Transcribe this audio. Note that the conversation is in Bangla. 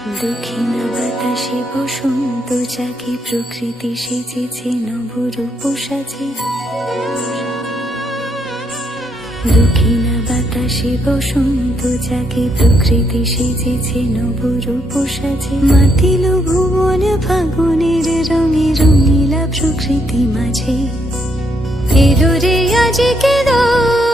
দক্ষিণা বাতাসে বসন্ত জাগে, প্রকৃতি সেজেছে নবরূপ সাজে। দক্ষিণা বাতাসে বসন্ত জাগে, প্রকৃতি সেজেছে নবরূপ সাজে। মাতিল ভুবন ফাগুনের রঙে, রঙিলা প্রকৃতি মাঝে। এলো রে আজকে দোল,